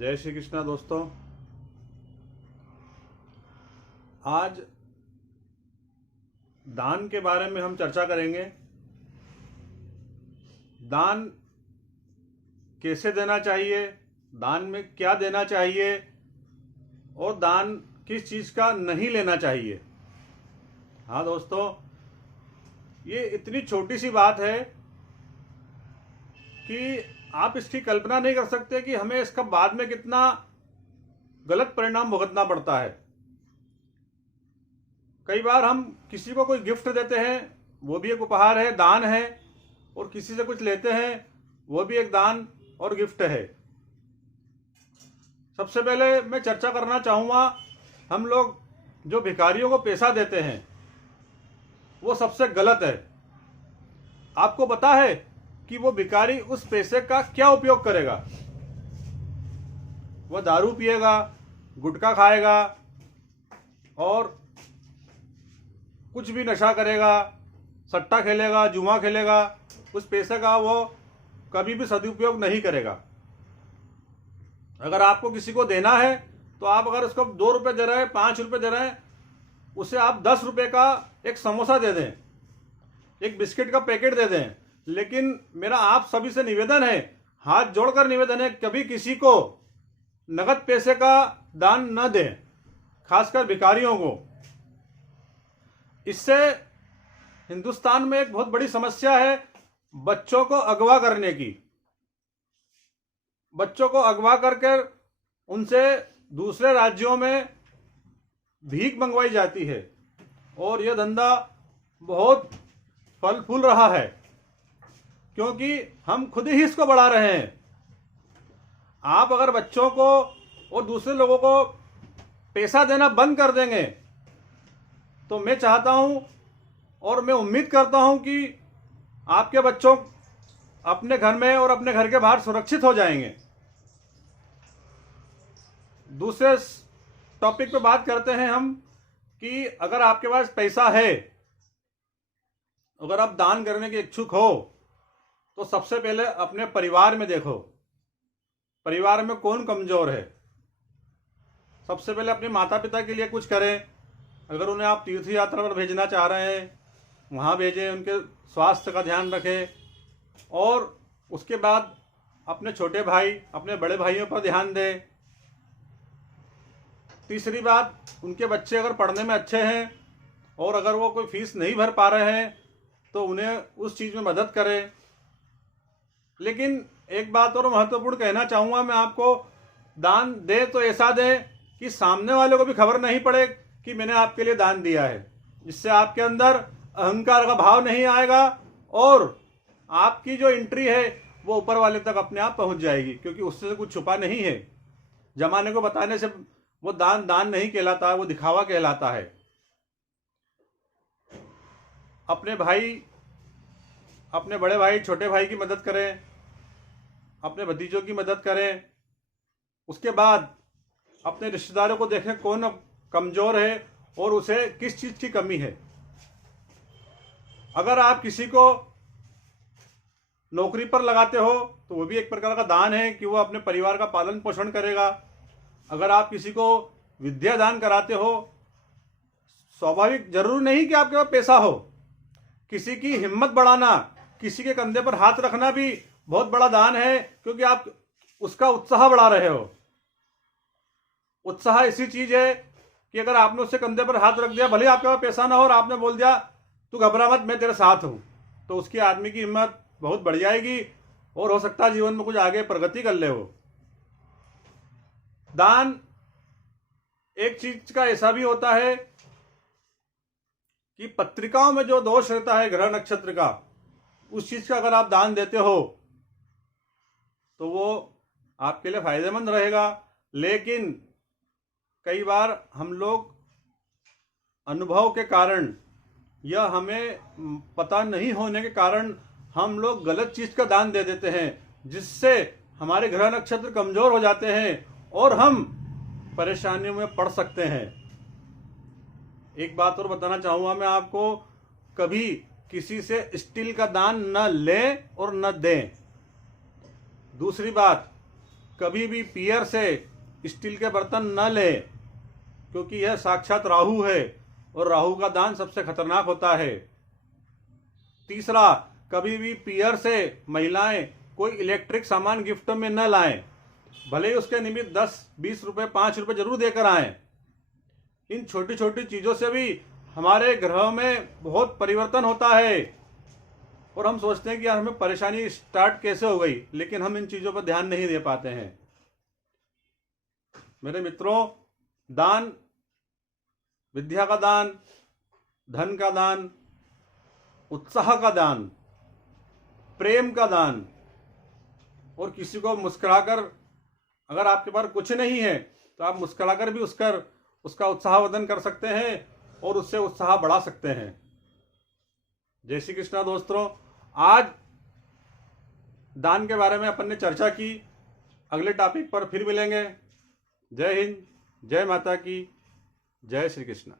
जय श्री कृष्णा दोस्तों। आज दान के बारे में हम चर्चा करेंगे। दान कैसे देना चाहिए, दान में क्या देना चाहिए और दान किस चीज़ का नहीं लेना चाहिए। हाँ दोस्तों, ये इतनी छोटी सी बात है कि आप इसकी कल्पना नहीं कर सकते कि हमें इसका बाद में कितना गलत परिणाम भुगतना पड़ता है। कई बार हम किसी को कोई गिफ्ट देते हैं, वो भी एक उपहार है, दान है, और किसी से कुछ लेते हैं, वो भी एक दान और गिफ्ट है। सबसे पहले मैं चर्चा करना चाहूँगा, हम लोग जो भिखारियों को पैसा देते हैं वो सबसे गलत है। आपको पता है कि वो भिखारी उस पैसे का क्या उपयोग करेगा? वह दारू पिएगा, गुटखा खाएगा और कुछ भी नशा करेगा, सट्टा खेलेगा, जुआ खेलेगा। उस पैसे का वो कभी भी सदुपयोग नहीं करेगा। अगर आपको किसी को देना है तो आप अगर उसको 2 रुपये दे रहे हैं, 5 रुपये दे रहे हैं, उसे आप 10 रुपये का एक समोसा दे दें, एक बिस्किट का पैकेट दे दें। लेकिन मेरा आप सभी से निवेदन है, हाथ जोड़कर निवेदन है, कभी किसी को नगद पैसे का दान न दें, खासकर भिखारियों को। इससे हिंदुस्तान में एक बहुत बड़ी समस्या है बच्चों को अगवा करने की। बच्चों को अगवा करके उनसे दूसरे राज्यों में भीख मंगवाई जाती है और यह धंधा बहुत फल फूल रहा है, क्योंकि हम खुद ही इसको बढ़ा रहे हैं। आप अगर बच्चों को और दूसरे लोगों को पैसा देना बंद कर देंगे तो मैं चाहता हूं और मैं उम्मीद करता हूं कि आपके बच्चों अपने घर में और अपने घर के बाहर सुरक्षित हो जाएंगे। दूसरे टॉपिक पे बात करते हैं हम कि अगर आपके पास पैसा है, अगर आप दान करने के इच्छुक हो, तो सबसे पहले अपने परिवार में देखो, परिवार में कौन कमजोर है। सबसे पहले अपने माता पिता के लिए कुछ करें। अगर उन्हें आप तीर्थ यात्रा पर भेजना चाह रहे हैं, वहाँ भेजें, उनके स्वास्थ्य का ध्यान रखें। और उसके बाद अपने छोटे भाई, अपने बड़े भाइयों पर ध्यान दें। तीसरी बात, उनके बच्चे अगर पढ़ने में अच्छे हैं और अगर वो कोई फीस नहीं भर पा रहे हैं तो उन्हें उस चीज़ में मदद करें। लेकिन एक बात और महत्वपूर्ण कहना चाहूँगा मैं आपको, दान दे तो ऐसा दें कि सामने वाले को भी खबर नहीं पड़े कि मैंने आपके लिए दान दिया है। इससे आपके अंदर अहंकार का भाव नहीं आएगा और आपकी जो एंट्री है वो ऊपर वाले तक अपने आप पहुंच जाएगी, क्योंकि उससे कुछ छुपा नहीं है। जमाने को बताने से वो दान दान नहीं कहलाता, वो दिखावा कहलाता है। अपने भाई, अपने बड़े भाई, छोटे भाई की मदद करें, अपने भतीजों की मदद करें। उसके बाद अपने रिश्तेदारों को देखें कौन कमजोर है और उसे किस चीज़ की कमी है। अगर आप किसी को नौकरी पर लगाते हो तो वो भी एक प्रकार का दान है कि वो अपने परिवार का पालन पोषण करेगा। अगर आप किसी को विद्या दान कराते हो, स्वाभाविक जरूर नहीं कि आपके पास पैसा हो, किसी की हिम्मत बढ़ाना, किसी के कंधे पर हाथ रखना भी बहुत बड़ा दान है, क्योंकि आप उसका उत्साह बढ़ा रहे हो। उत्साह ऐसी चीज है कि अगर आपने उससे कंधे पर हाथ रख दिया, भले आपके पास पैसा ना हो, और आपने बोल दिया तू घबरा मत, मैं तेरे साथ हूं, तो उसकी आदमी की हिम्मत बहुत बढ़ जाएगी और हो सकता है जीवन में कुछ आगे प्रगति कर ले वो। दान एक चीज का ऐसा भी होता है कि पत्रिकाओं में जो दोष रहता है ग्रह नक्षत्र का, उस चीज का अगर आप दान देते हो तो वो आपके लिए फायदेमंद रहेगा। लेकिन कई बार हम लोग अनुभव के कारण या हमें पता नहीं होने के कारण हम लोग गलत चीज का दान दे देते हैं, जिससे हमारे ग्रह नक्षत्र कमजोर हो जाते हैं और हम परेशानियों में पड़ सकते हैं। एक बात और बताना चाहूंगा मैं आपको, कभी किसी से स्टील का दान न लें और न दें। दूसरी बात, कभी भी पियर से स्टील के बर्तन न लें, क्योंकि यह साक्षात राहु है और राहु का दान सबसे खतरनाक होता है। तीसरा, कभी भी पियर से महिलाएं कोई इलेक्ट्रिक सामान गिफ्ट में न लाएं, भले ही उसके निमित्त 10, 20 रुपए, 5 रुपए जरूर देकर आएं। इन छोटी छोटी चीजों से भी हमारे ग्रह में बहुत परिवर्तन होता है और हम सोचते हैं कि यार हमें परेशानी स्टार्ट कैसे हो गई, लेकिन हम इन चीजों पर ध्यान नहीं दे पाते हैं। मेरे मित्रों, दान, विद्या का दान, धन का दान, उत्साह का दान, प्रेम का दान, और किसी को मुस्कुराकर, अगर आपके पास कुछ नहीं है तो आप मुस्कुराकर भी उसका उत्साहवर्धन कर सकते हैं और उससे उत्साह बढ़ा सकते हैं। जय श्री कृष्णा दोस्तों, आज दान के बारे में अपन ने चर्चा की। अगले टॉपिक पर फिर मिलेंगे। जय हिंद, जय माता की, जय श्री कृष्ण।